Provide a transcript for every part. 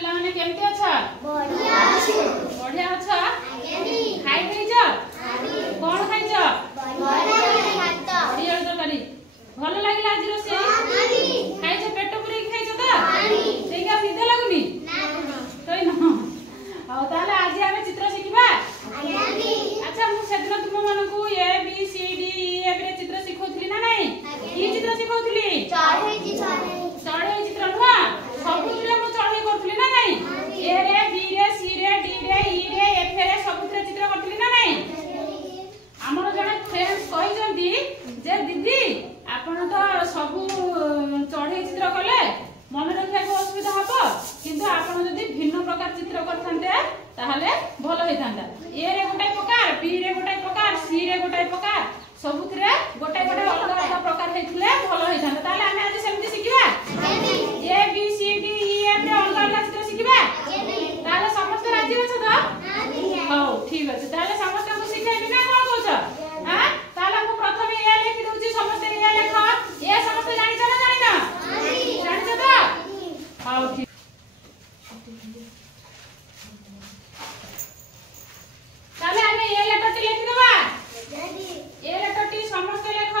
पिला माने केमते अच्छा बढ़िया अछि बढ़िया अच्छा आगेनी खाइ खाइछ आनी कोन खाइछ बढ़िया भात बढ़िया तरकारी भल लागिला आज रोसे आनी खाइछ पेट पुरी खाइछ त आनी सेका निद लागुनी ना तोय न आ ताले आज हम चित्र शिखबा आगेनी अच्छा मु सेदिन तुम मानकू A B C D E F रे चित्र सिखौथली ना नहीं की चित्र सिखौथली चढ़े जी चढ़े चित्र नुआ सबुतरे मु चढ़े करथली ना नहीं ए रे बी रे सी रे डी रे ई रे एफ रे सबुतरे चित्र करथली ना नहीं हमर जने फ्रेंड्स कहि जंती जे दीदी आपण तो सबु चढ़े चित्र कले मन रखिया को असुविधा हबो किंतु आपण जदी भिन्न प्रकार चित्र करथांते ताहले भलो हेथांता ए रे गोटाय प्रकार बी रे गोटाय प्रकार सी रे गोटाय प्रकार सबुतरे गोटाय गोटाय अलग अलग प्रकार हेथिले भलो हेथांता ताले आमे आज सेमति सिखिबा A B C D E F रे अलग अलग चित्र सिखिबा ताले समस्त राजी अछ त हो ठीक अछि ताले समस्त को सिखाइबी ना कोन कहछ हां ताले मु प्रथमे ए लिखि दउची समस्त ए लेख ए समस्त जानि छ ना जानि ना जानि छ त हो ठीक ताले आमे ए लेटर टी लिखि देबा ए लेटर टी समस्त लेख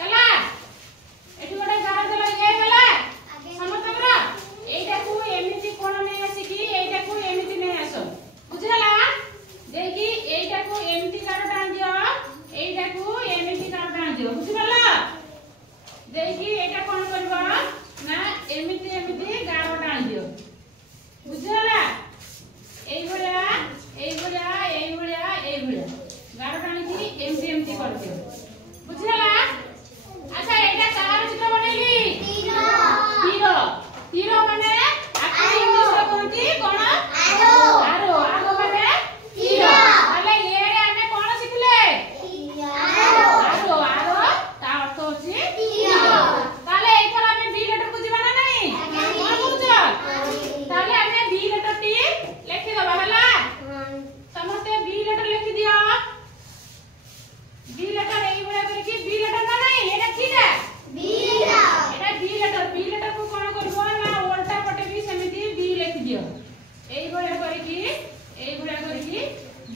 हला एठी गोटे गार देला ए हला समस्त करा एटा को एमिति कोन नै आसी की एटा को एमिति नै आसो बुझला देखि एटा को एमिति गार डाल दियो एटा को एमिति गार डाल दियो बुझला देखि एटा कोन करबा ना एमिति एमिति गार डाल दियो बुझला এই ভলিয়া গাড় টানি এমতি এমতি করতে বুঝলা আচ্ছা এটা কার চিত্র বনাইলি তীর মানে আকি ইংলিশে কোনটি কোন আরো মানে তীর তাহলে এ রে আমি কোন শিখলে আরো তা অর্থ হচ্ছে তীর তাহলে এইখানে আমি বি লেটার কো দিবা না নাই কোন বুঝছ তাহলে আমি বি লেটারটি লিখি দেবা হলা समस्त बी लेटर लिखि दियो बी लेटर एई भलिया करके बी लेटर ना नहीं एटा ठीक है एटा बी लेटर को कोन करबो ना उल्टा पटे भी समिति बी लिखि दियो एई भलिया करके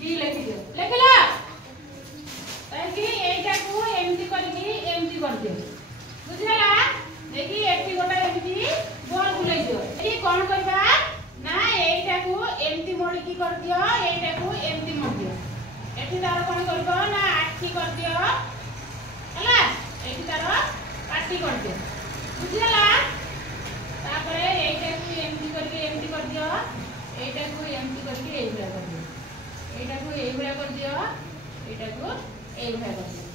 बी लिखि दियो लिखला ताकि एटा को एमती करके एमती कर दियो बुझला देखि एठी गोटा एमती बॉल बुलाई दियो एई कोन करबा ना एटा को एमती मोड़ की कर दियो एटा को एमती मोड़ दियो एठी तार कोन करबो ना आठी कर दियो हला एठी तार पाटी कर दियो बुझला तापरे एटा को एमती कर दियो एटा को एमती करके एई भलिया कर दियो एटा को एई भलिया कर दियो एटा को एई भलिया कर दियो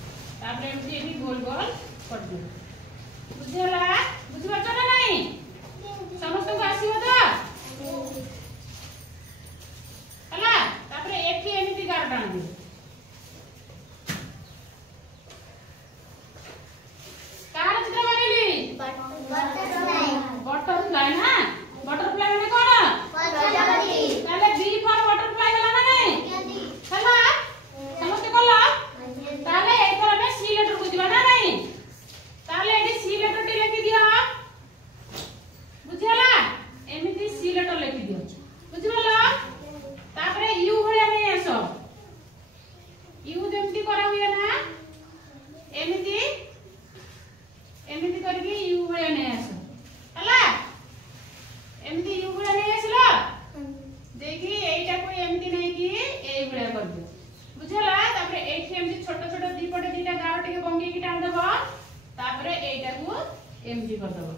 तापरे एमती एठी गोल गोल कर दियो बुझला बुझबा ना नहीं समस्त को आसीबो त हला तापरे एठी एमिति गार टाण दे कार चित्र बनेली बटरफ्लाई ना बटरफ्लाई माने कोन ताले बी फॉर बटरफ्लाई हला ना नहीं हला समस्त कला ताले एथरा में सी लेटर को दिबा ना नहीं ताले एठी सी लेटर टी लिखि दियो बुझला एमिति सी लेटर लिखि दियो बुझला तापरे यू भलिया नै आसो यू जेमति करा हुए ना एमिति करके यू भलिया नै आसो हला एमिति यू भलिया नै आसलो देखि एटा को एमिति नै कि एई भलिया कर दियो बुझला तापरे एठी एमिति छोट छोट दी पटे दीटा गार टिके बंगी की टाण देबो तापरे एटा को एमिति कर देबो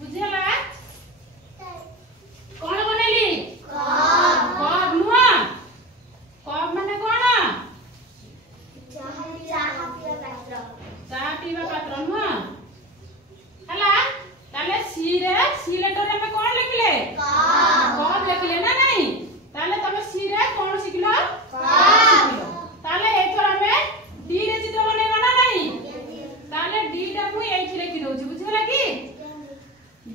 बुझला कोन बनेली कप नुआ कप माने कोन चाह पीवा पात्र नुआ हला ताले सी लेटर में कोन लिखले कप लिखले ना नहीं ताले तमे सी रे कोन सिखलो कप ताले एथरा में डी रे चित्र बनेबा ना नहीं ताले डी टा मु एठी लिखि दोछि बुझला कि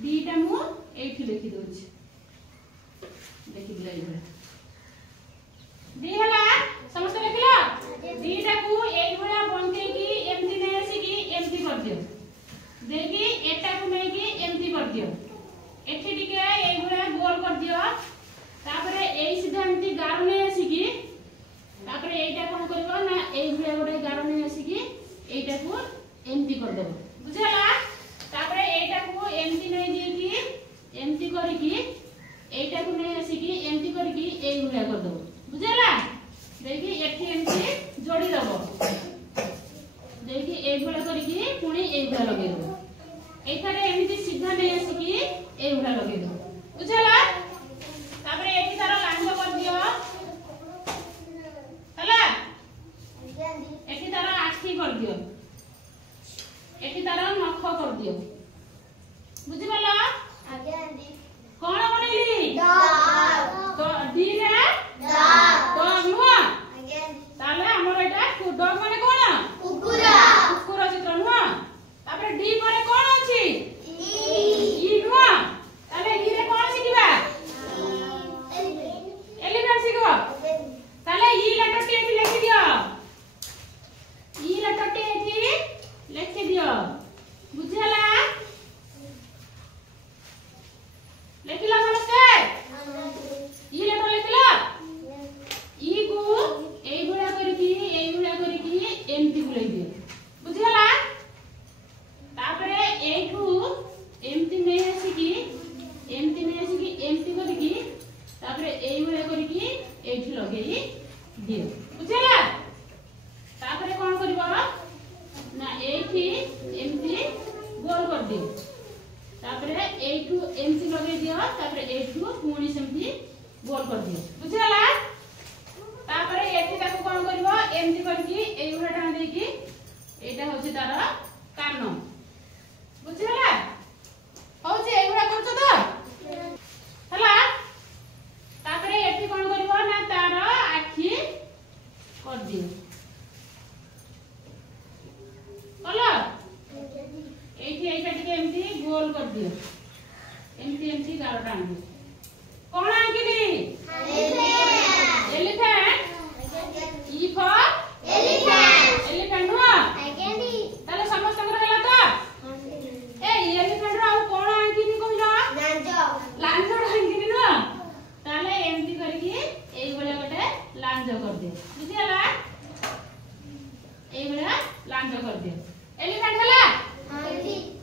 डी टा मु एठी लिखि दोछि देखि दिलै डी हला समस्त लिखला डी टा को एई भलिया बनके की एमती नै आसी की एमती कर दियो देखि एटा को नै की एमती कर दियो एठी टिके एई सीधा एमती गार नै आसीकी तापर एटा कोन करबो ना एई भलिया गोटे गार नै आसीकी एटा को एमती कर देबो बुझला तापर एटा को एमती नै देकी एमती करिकी एटा को नै आसीकी एमती करिकी एई भलिया कर देबो बुझला देखि एठी एमती जोड़ी देबो देखि एई भलिया करिकी पुणी एई भलिया लगे देबो एठारे एमती सीधा नै आसीकी एई भलिया लगे देबो बुझला तापर एठी तार लांग कर दियो हला एठी तार आखी कर दियो एठी तार नख कर दियो बुझि गला आगे आंटी कोन बनेली डॉग तो डी रे डॉग डॉग नुआ आगे ताले हमर एटा डॉग माने कोन कुकुरा कुकुर चित्र नुआ तापर डी परे कोन अछि ई ई नुआ ताले ई रे कोन सिकिबा एलिफेंट सिकिबा ताले ई लेटर टी एठी लिखि दियो ई लेटर टी एठी लिखि दियो बुझला लिखिला समझते ई लेटर लिखिला ई को एई भलिया करिकी एमती बुलाई दियो बुझला तापरे एठू एमती नै आसीकी एमती करिकी तापरे एई भलिया करिकी एठी लगेई दियो बुझला तापरे कोन करबो ना एठी एमती गोल कर दियो तापरे एठू एमती लगे दियो तापरे एठू पुणी सेमती गोल कर दियो बुझला तापरे एठी ताको कोन करबो एमती करकी एई भलिया टाण देकी एटा होची तार कान बुझला होची एई भलिया करछ तो हला तापरे एठी कोन करबो ना तार आखी कर दियो कलो एठी एटा टिके एमती गोल कर दियो एमती गार टाण दियो कोन आंकिली एलिफेंट ई फॉर एलिफेंट हुआ ताले समस्त कर हला तो ए एलिफेंट रो कोन आंकिनी कहिलो लांजो आंकिनी न ताले एमती करकी एई भलिया गोटे लांजो कर दियो बुझिला एई भलिया लांजो कर दियो एलिफेंट हला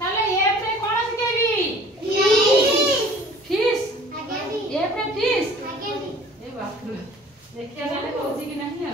ताले ए पे कोन सिकेबी फिश ए पे फिश ए बाप रे देखिया ताले कहूची कि नहीं